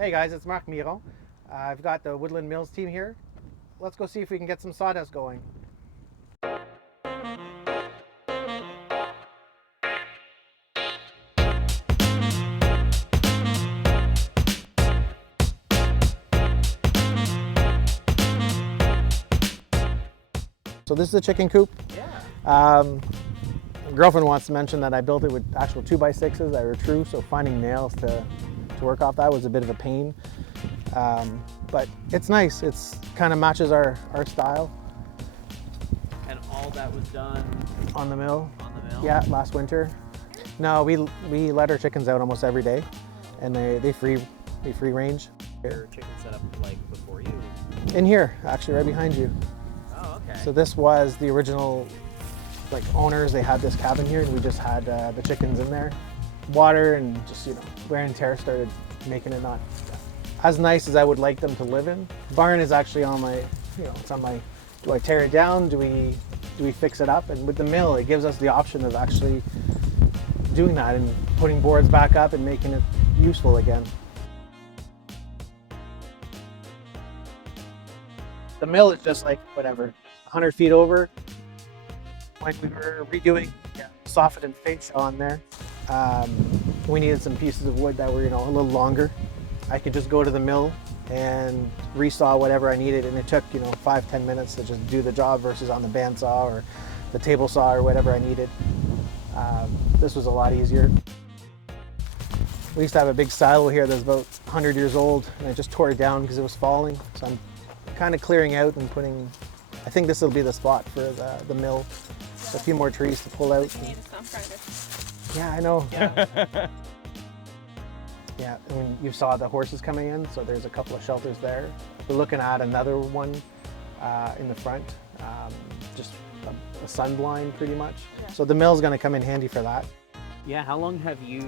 Hey guys, it's Marc Miron. I've got the Woodland Mills team here. Let's go see if we can get some sawdust going. So this is a chicken coop. Yeah. My girlfriend wants to mention that I built it with actual 2x6s that were true, so finding nails to work off that was a bit of a pain. But it's nice. It's kind of matches our style. And all that was done On the mill. on the mill? Yeah, last winter. No, we let our chickens out almost every day, and they free range. Your chicken set up like before you? In here, actually, right behind you. Oh, okay. So this was the original, like, owners. They had this cabin here, and we just had the chickens in there. Water and just, wear and tear started making it not as nice as I would like them to live in. Barn is actually on my, it's on my, do I tear it down? Do we fix it up? And with the mill, it gives us the option of actually doing that and putting boards back up and making it useful again. The mill is just like, whatever, 100 feet over. When we were redoing soffit and fascia on there, we needed some pieces of wood that were, a little longer. I could just go to the mill and resaw whatever I needed, and it took, 5-10 minutes to just do the job versus on the bandsaw or the table saw or whatever I needed. This was a lot easier. We used to have a big silo here that's about 100 years old, and I just tore it down because it was falling. So I'm kind of clearing out and putting, I think this will be the spot for the mill. A few more trees to pull out. Yeah, I know. Yeah. Yeah, and you saw the horses coming in, so there's a couple of shelters there. We're looking at another one in the front, just a sun blind pretty much. Yeah. So the mill's gonna come in handy for that. Yeah, how long have you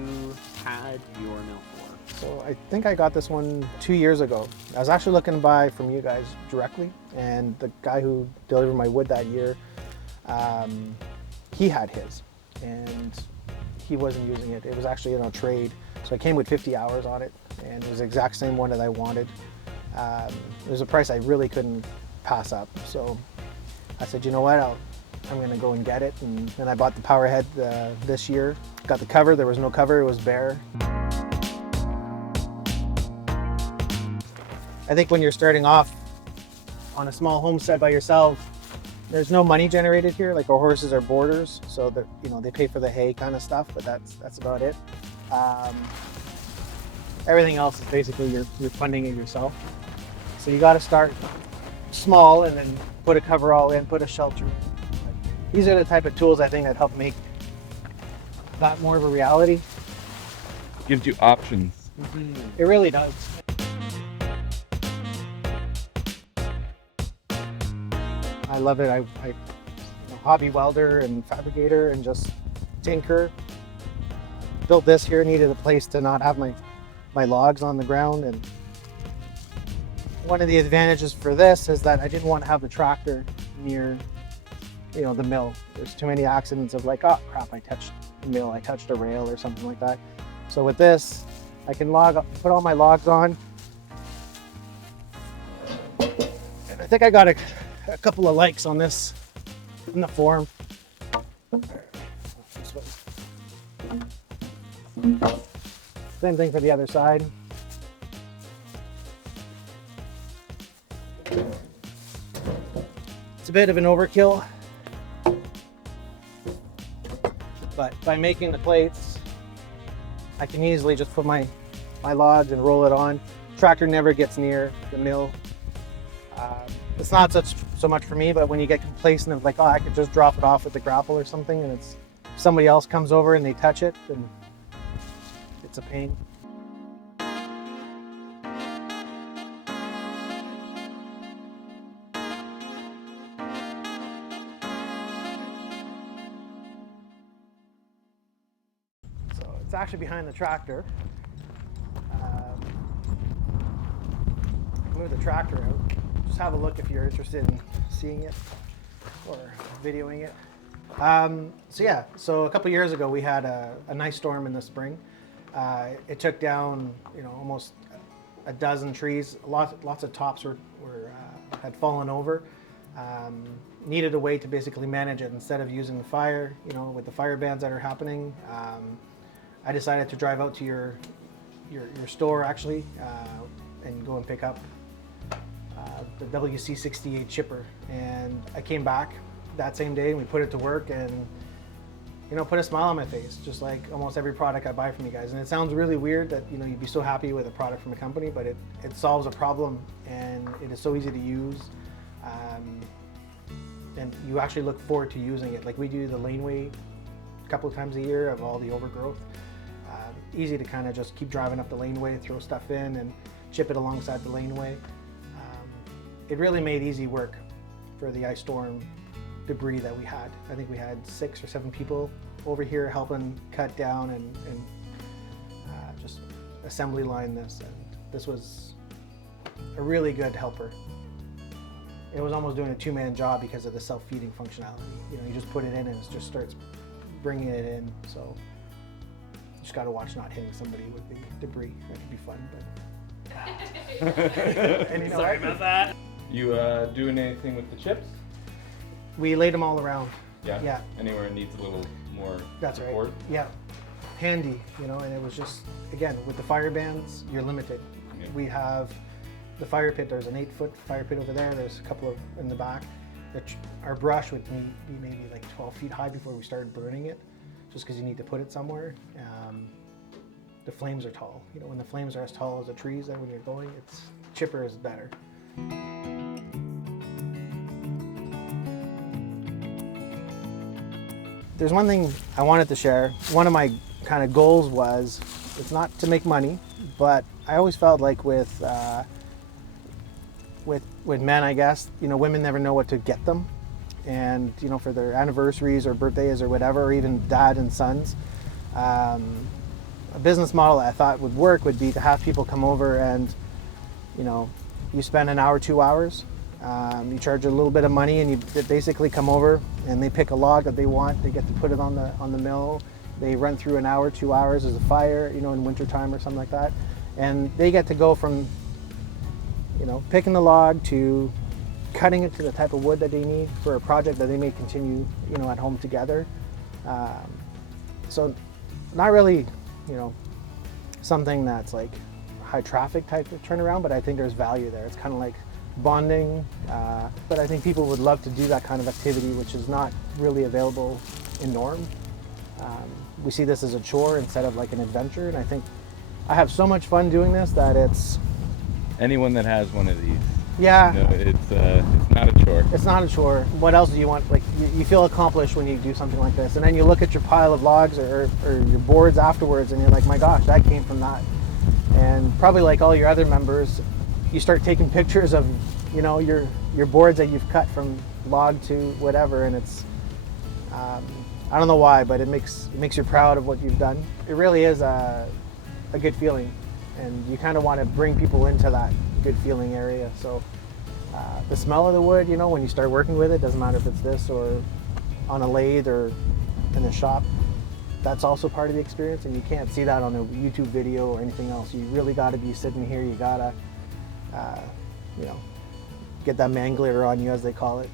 had your mill for? So I think I got this one 2 years ago. I was actually looking to buy from you guys directly, and the guy who delivered my wood that year, he had his, and he wasn't using it. It was actually in a trade. So it came with 50 hours on it, and it was the exact same one that I wanted. It was a price I really couldn't pass up. So I said, you know what, I'm gonna go and get it. And then I bought the power head this year. Got the cover, there was no cover, it was bare. I think when you're starting off on a small homestead by yourself, there's no money generated here. Like, our horses are boarders, so that they pay for the hay kind of stuff, but that's about it. Everything else is basically you're funding it yourself. So you got to start small and then put a coverall in, put a shelter in. These are the type of tools I think that help make that more of a reality. Gives you options. It really does. I love it. I hobby welder and fabricator and just tinker. Built this here, needed a place to not have my logs on the ground, and one of the advantages for this is that I didn't want to have the tractor near the mill. There's too many accidents of like, oh crap, I touched the mill, I touched a rail or something like that. So with this, I can put all my logs on, and I think I got a couple of likes on this in the forum. Same thing for the other side. It's a bit of an overkill, but by making the plates, I can easily just put my logs and roll it on. Tractor never gets near the mill. It's not so much for me, but when you get complacent of like, oh, I could just drop it off with the grapple or something, and if somebody else comes over and they touch it, then it's a pain. So it's actually behind the tractor. Move the tractor out. Just have a look if you're interested in seeing it or videoing it. So a couple years ago we had a nice storm in the spring. It took down almost a dozen trees. Lots of tops had fallen over. Needed a way to basically manage it instead of using the fire, with the fire bans that are happening. I decided to drive out to your store actually and go and pick up the WC68 chipper. And I came back that same day and we put it to work and put a smile on my face, just like almost every product I buy from you guys. And it sounds really weird that you'd be so happy with a product from a company, but it solves a problem and it is so easy to use. And you actually look forward to using it. Like we do the laneway a couple of times a year of all the overgrowth. Easy to kind of just keep driving up the laneway, throw stuff in and chip it alongside the laneway. It really made easy work for the ice storm debris that we had. I think we had 6 or 7 people over here helping cut down and just assembly line this. And this was a really good helper. It was almost doing a 2-man job because of the self-feeding functionality. You just put it in and it just starts bringing it in. So you just got to watch not hitting somebody with the debris. That could be fun, but. And Sorry about that. You doing anything with the chips? We laid them all around. Yeah. Yeah. Anywhere it needs a little more That's support? right. Yeah. Handy, and it was just, again, with the fire bans, you're limited. Yeah. We have the fire pit. There's an 8-foot fire pit over there. There's a couple of in the back. Our brush would be maybe like 12 feet high before we started burning it, just because you need to put it somewhere. The flames are tall. When the flames are as tall as the trees, then when you're going, chipper is better. There's one thing I wanted to share. One of my kind of goals was, it's not to make money, but I always felt like with men, I guess, women never know what to get them. And, for their anniversaries or birthdays or whatever, or even dad and sons. A business model that I thought would work would be to have people come over and, you spend an hour, 2 hours, you charge a little bit of money and you basically come over and they pick a log that they want. They get to put it on the mill. They run through an hour, 2 hours as a fire, in wintertime or something like that. And they get to go from, picking the log to cutting it to the type of wood that they need for a project that they may continue, at home together. So not really, something that's like high traffic type of turnaround, but I think there's value there. It's kind of like bonding, but I think people would love to do that kind of activity, which is not really available in Norm. We see this as a chore instead of like an adventure, and I think I have so much fun doing this that it's... Anyone that has one of these, yeah, it's not a chore. It's not a chore. What else do you want? Like you feel accomplished when you do something like this, and then you look at your pile of logs or your boards afterwards, and you're like, my gosh, that came from that. And probably like all your other members, you start taking pictures of, your boards that you've cut from log to whatever, and it's, I don't know why, but it makes you proud of what you've done. It really is a good feeling, and you kind of want to bring people into that good feeling area. So the smell of the wood, when you start working with it, doesn't matter if it's this or on a lathe or in the shop, that's also part of the experience, and you can't see that on a YouTube video or anything else. You really got to be sitting here. You gotta, get that man glitter on you, as they call it.